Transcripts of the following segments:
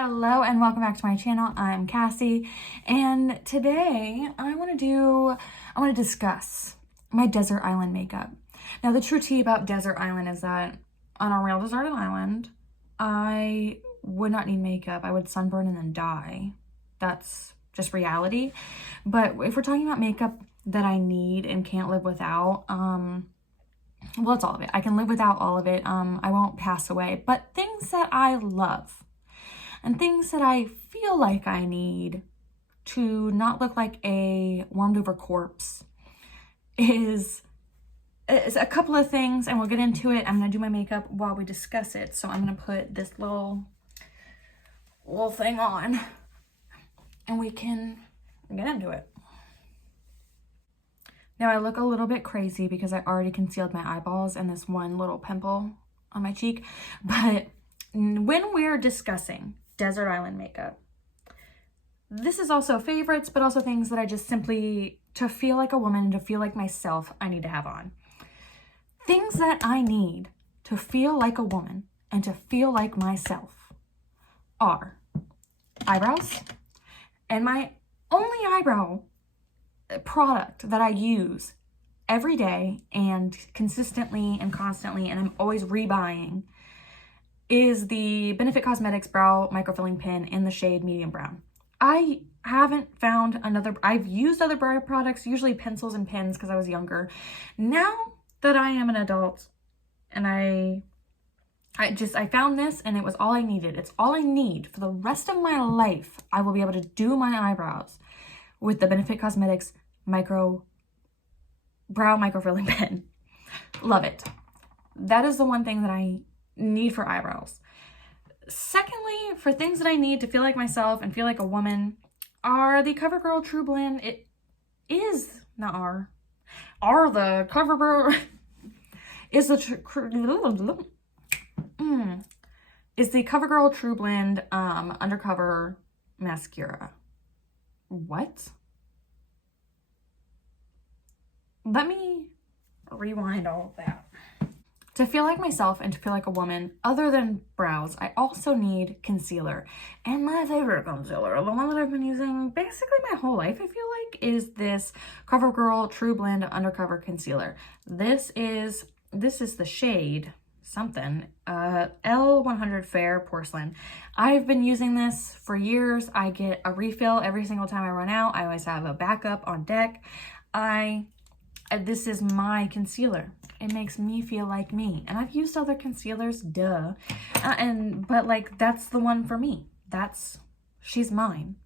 Hello and welcome back to my channel. I'm Cassie, and today I want to discuss my desert island makeup. Now, the true tea about desert island is that on a real deserted island, I would not need makeup. I would sunburn and then die. That's just reality. But if we're talking about makeup that I need and can't live without, well, it's all of it. I can live without all of it. I won't pass away. But things that I love and things that I feel like I need to not look like a warmed over corpse is a couple of things, and we'll get into it. I'm going to do my makeup while we discuss it. So I'm going to put this little thing on and we can get into it. Now, I look a little bit crazy because I already concealed my eyeballs and this one little pimple on my cheek. But when we're discussing desert island makeup, this is also favorites, but also things that I just simply, to feel like a woman, to feel like myself, I need to have on. Things that I need to feel like a woman and to feel like myself are eyebrows, and my only eyebrow product that I use every day and consistently and constantly, and I'm always rebuying, is the Benefit Cosmetics Brow Microfilling Pen in the shade Medium Brown. I haven't found another. I've used other brow products, usually pencils and pens because I was younger. Now that I am an adult and I found this and it was all I needed. It's all I need for the rest of my life. I will be able to do my eyebrows with the Benefit Cosmetics Brow Microfilling Pen. Love it. That is the one thing that I need for eyebrows. Secondly, for things that I need to feel like myself and feel like a woman are the CoverGirl True Blend. It is not the CoverGirl is the CoverGirl True Blend Undercover Mascara. What? Let me rewind all of that. To feel like myself and to feel like a woman, other than brows, I also need concealer. And my favorite concealer, the one that I've been using basically my whole life, I feel like, is this CoverGirl True Blend Undercover Concealer. This is the shade something, L100 Fair Porcelain. I've been using this for years. I get a refill every single time I run out. I always have a backup on deck. This is my concealer. It makes me feel like me. And I've used other concealers, duh. But like, that's the one for me. She's mine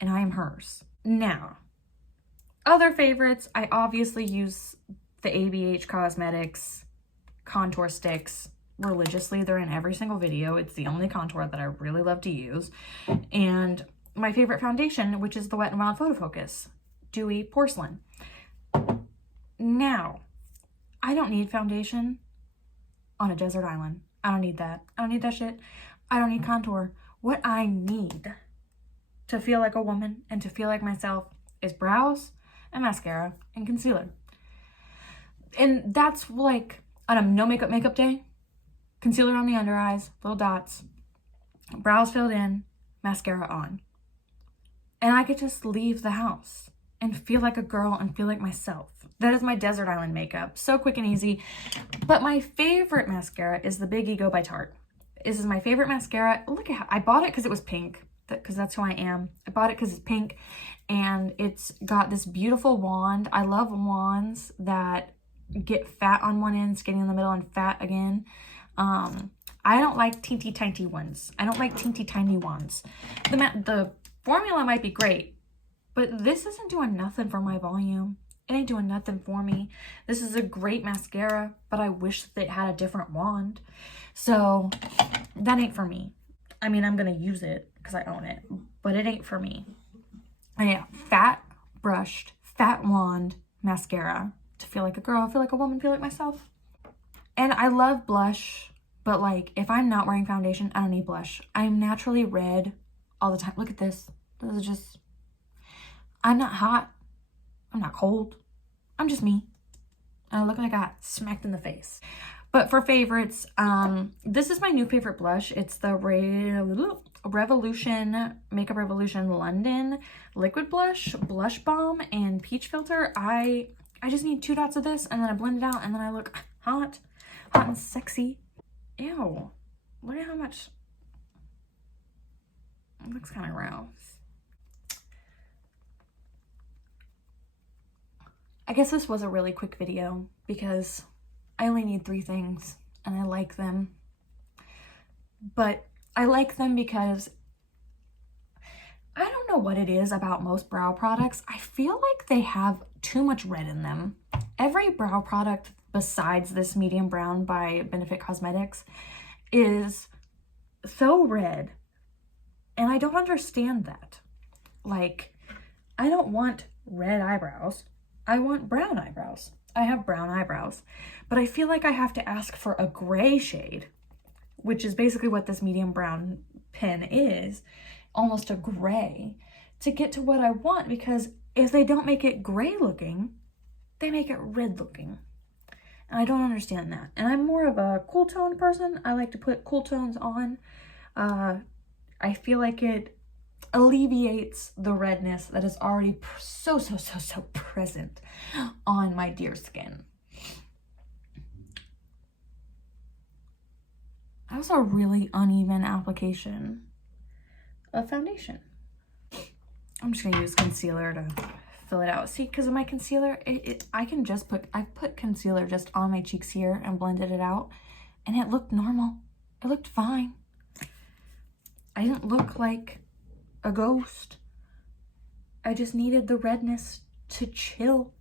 and I am hers. Now, other favorites, I obviously use the ABH Cosmetics contour sticks religiously. They're in every single video. It's the only contour that I really love to use. And my favorite foundation, which is the Wet n Wild Photo Focus Dewy Porcelain. Now, I don't need foundation on a desert island. I don't need that. I don't need that shit. I don't need contour. What I need to feel like a woman and to feel like myself is brows and mascara and concealer. And that's like on a no makeup day, concealer on the under eyes, little dots, brows filled in, mascara on. And I could just leave the house and feel like a girl and feel like myself. That is my desert island makeup. So quick and easy. But my favorite mascara is the Big Ego by Tarte. This is my favorite mascara. Look at how I bought it because it was pink, because that's who I am. I bought it because it's pink and it's got this beautiful wand. I love wands that get fat on one end, skinny in the middle, and fat again. I don't like teeny tiny ones. I don't like teeny tiny ones. The formula might be great, but this isn't doing nothing for my volume. It ain't doing nothing for me. This is a great mascara, but I wish that it had a different wand. So that ain't for me. I mean, I'm going to use it because I own it, but it ain't for me. And yeah, fat brushed, fat wand mascara to feel like a girl, feel like a woman, feel like myself. And I love blush, but like if I'm not wearing foundation, I don't need blush. I am naturally red all the time. Look at this. This is just, I'm not hot. I'm not cold. I'm just me. And I look like I got smacked in the face. But for favorites, this is my new favorite blush. It's the Revolution, Makeup Revolution London Liquid Blush, Blush Balm, and Peach Filter. I just need 2 dots of this, and then I blend it out, and then I look hot and sexy. Ew, look at how much, it looks kind of gross. I guess this was a really quick video because I only need 3 things and I like them. But I like them because I don't know what it is about most brow products. I feel like they have too much red in them. Every brow product besides this medium brown by Benefit Cosmetics is so red. And I don't understand that. Like, I don't want red eyebrows. I want brown eyebrows. I have brown eyebrows. But I feel like I have to ask for a gray shade, which is basically what this medium brown pen is, almost a gray, to get to what I want, because if they don't make it gray looking, they make it red looking. And I don't understand that. And I'm more of a cool tone person. I like to put cool tones on. I feel like it alleviates the redness that is already so present on my dear skin. That was a really uneven application of foundation. I'm just gonna use concealer to fill it out. See, because of my concealer, I can just I put concealer just on my cheeks here and blended it out, and it looked normal. It looked fine. I didn't look like a ghost. I just needed the redness to chill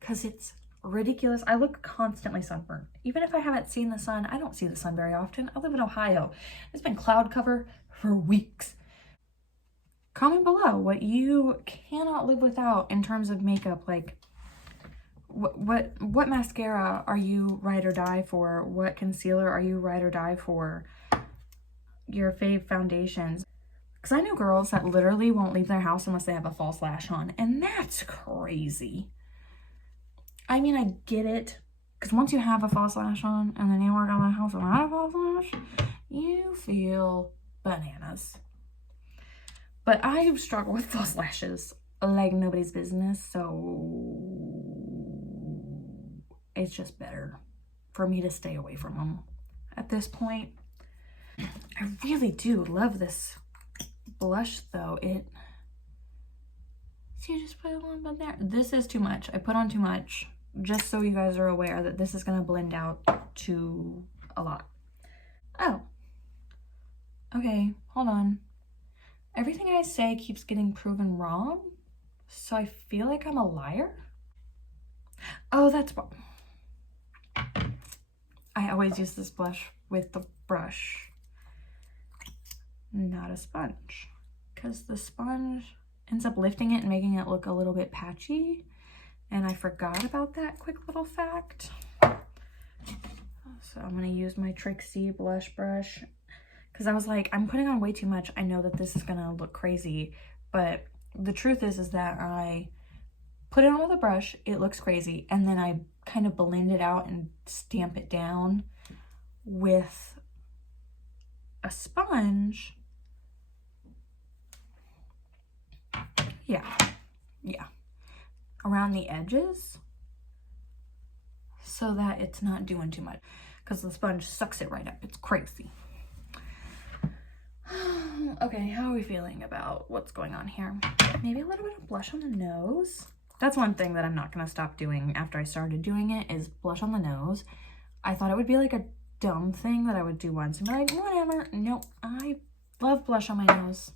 because it's ridiculous. I look constantly sunburned. Even if I haven't seen the sun, I don't see the sun very often. I live in Ohio. It's been cloud cover for weeks. Comment below what you cannot live without in terms of makeup. Like, what mascara are you ride or die for? What concealer are you ride or die for? Your fave foundations. Because I know girls that literally won't leave their house unless they have a false lash on. And that's crazy. I mean, I get it. Because once you have a false lash on and then you walk out of the house without a false lash, you feel bananas. But I struggle with false lashes like nobody's business. So it's just better for me to stay away from them at this point. I really do love this blush though. See, I just put a little bit there. This is too much. I put on too much, just so you guys are aware that this is gonna blend out to a lot. Oh, okay, hold on. Everything I say keeps getting proven wrong, so I feel like I'm a liar. Oh, that's what. I always use this blush with the brush, not a sponge, because the sponge ends up lifting it and making it look a little bit patchy, and I forgot about that quick little fact. So I'm going to use my Trixie blush brush, because I was like, I'm putting on way too much. I know that this is going to look crazy, but the truth is that I put it on with a brush, it looks crazy, and then I kind of blend it out and stamp it down with a sponge. Yeah, around the edges, so that it's not doing too much, because the sponge sucks it right up. It's crazy. Okay, how are we feeling about what's going on here? Maybe a little bit of blush on the nose. That's one thing that I'm not going to stop doing after I started doing it, is blush on the nose. I thought it would be like a dumb thing that I would do once and be like, whatever. Nope, I love blush on my nose.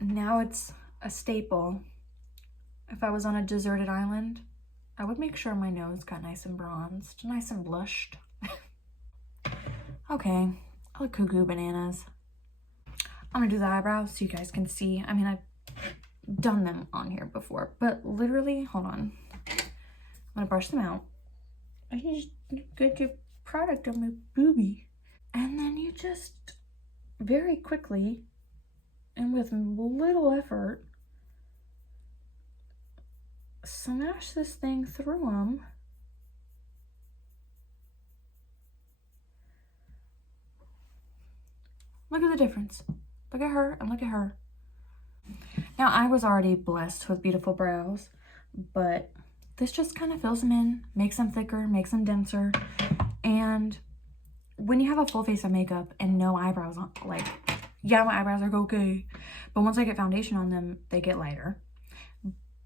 Now it's a staple. If I was on a deserted island, I would make sure my nose got nice and bronzed, nice and blushed. Okay, I look cuckoo bananas. I'm gonna do the eyebrows so you guys can see. I mean, I've done them on here before, but literally, hold on. I'm gonna brush them out. I just get your product on my boobie. And then you just very quickly and with little effort smash this thing through them Look at the difference. Look at her and look at her. Now, I was already blessed with beautiful brows, but this just kind of fills them in, makes them thicker, makes them denser. And when you have a full face of makeup and no eyebrows on, like, yeah, my eyebrows are okay, but once I get foundation on them, they get lighter.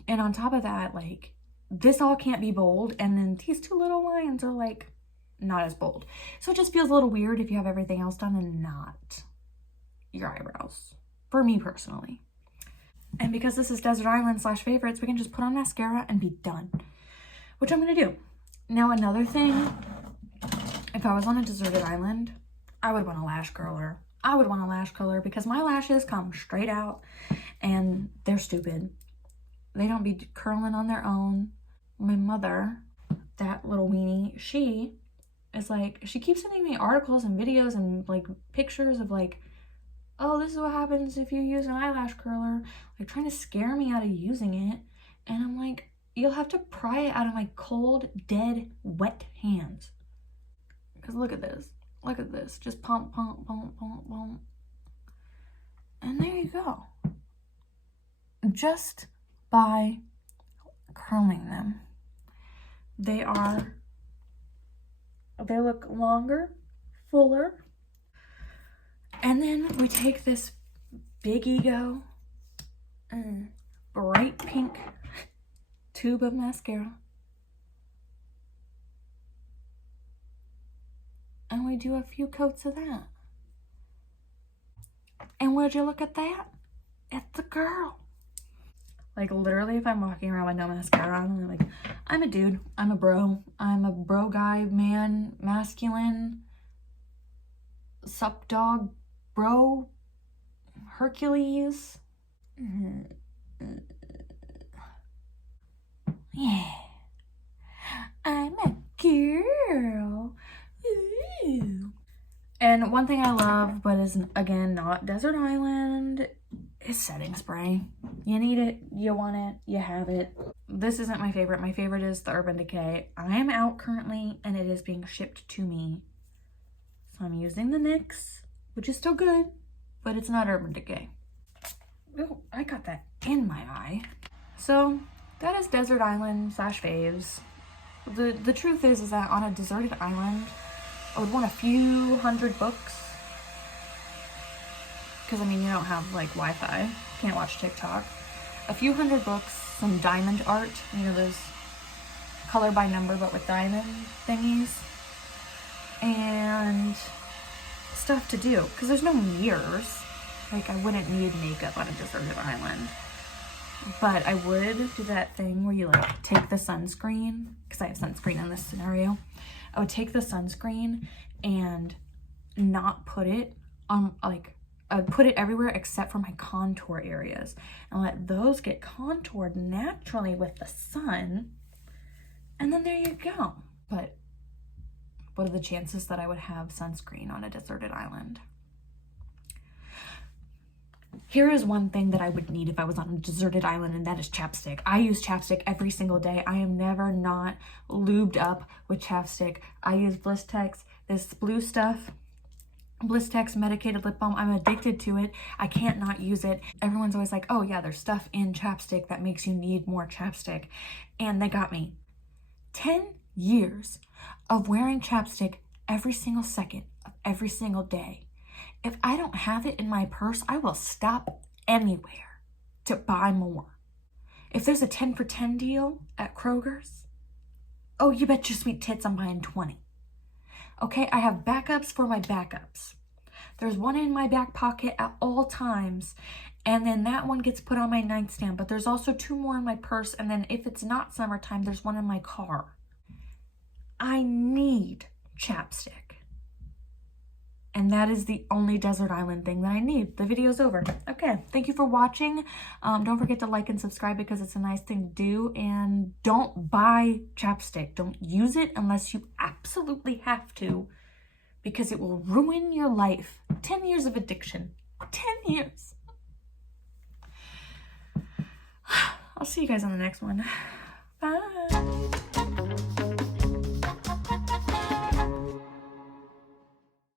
And on top of that, like, this all can't be bold, and then these two little lines are, like, not as bold. So it just feels a little weird if you have everything else done and not your eyebrows, for me personally. And because this is Desert Island / favorites, we can just put on mascara and be done, which I'm gonna do. Now, another thing, if I was on a deserted island, I would want a lash curler. I would want a lash curler because my lashes come straight out and they're stupid. They don't be curling on their own. My mother, that little weenie, she is like, she keeps sending me articles and videos and like pictures of like, oh, this is what happens if you use an eyelash curler, like trying to scare me out of using it. And I'm like, you'll have to pry it out of my cold, dead, wet hands. Because look at this. Look at this. Just pump, pump, pump, pump, pump. And there you go. Just by curling them. They look longer, fuller. And then we take this Big Ego bright pink tube of mascara and we do a few coats of that. And would you look at that? It's a girl. Like, literally, if I'm walking around with no mascara on, I'm like, I'm a dude. I'm a bro. I'm a bro guy, man, masculine, sup dog, bro, Hercules. Yeah. I'm a girl. Ooh. And one thing I love, but is, again, not Desert Island, is setting spray. You need it, you want it, you have it. This isn't my favorite. My favorite is the Urban Decay. I am out currently, and it is being shipped to me. So I'm using the NYX, which is still good, but it's not Urban Decay. Oh, I got that in my eye. So that is Desert Island / faves. The truth is that on a deserted island, I would want a few hundred books. Because, I mean, you don't have, like, Wi-Fi. Can't watch TikTok. A few hundred books, some diamond art. You know, those color by number, but with diamond thingies. And stuff to do. Because there's no mirrors. Like, I wouldn't need makeup on a deserted island. But I would do that thing where you, like, take the sunscreen. Because I have sunscreen in this scenario. I would take the sunscreen and not put it on, like, I would put it everywhere except for my contour areas and let those get contoured naturally with the sun. And then there you go. But what are the chances that I would have sunscreen on a deserted island? Here is one thing that I would need if I was on a deserted island, and that is chapstick. I use chapstick every single day. I am never not lubed up with chapstick. I use Blistex, this blue stuff. Blistex medicated lip balm. I'm addicted to it. I can't not use it. Everyone's always like, oh yeah, there's stuff in chapstick that makes you need more chapstick. And they got me. 10 years of wearing chapstick every single second of every single day. If I don't have it in my purse, I will stop anywhere to buy more. If there's a 10 for 10 deal at Kroger's, oh, you bet your sweet tits I'm buying 20. Okay, I have backups for my backups. There's one in my back pocket at all times, and then that one gets put on my nightstand, but there's also 2 more in my purse, and then if it's not summertime, there's one in my car. I need chapstick. And that is the only desert island thing that I need. The video's over. Okay, thank you for watching. Don't forget to like and subscribe because it's a nice thing to do. And don't buy chapstick. Don't use it unless you absolutely have to, because it will ruin your life. 10 years of addiction. 10 years. I'll see you guys on the next one. Bye.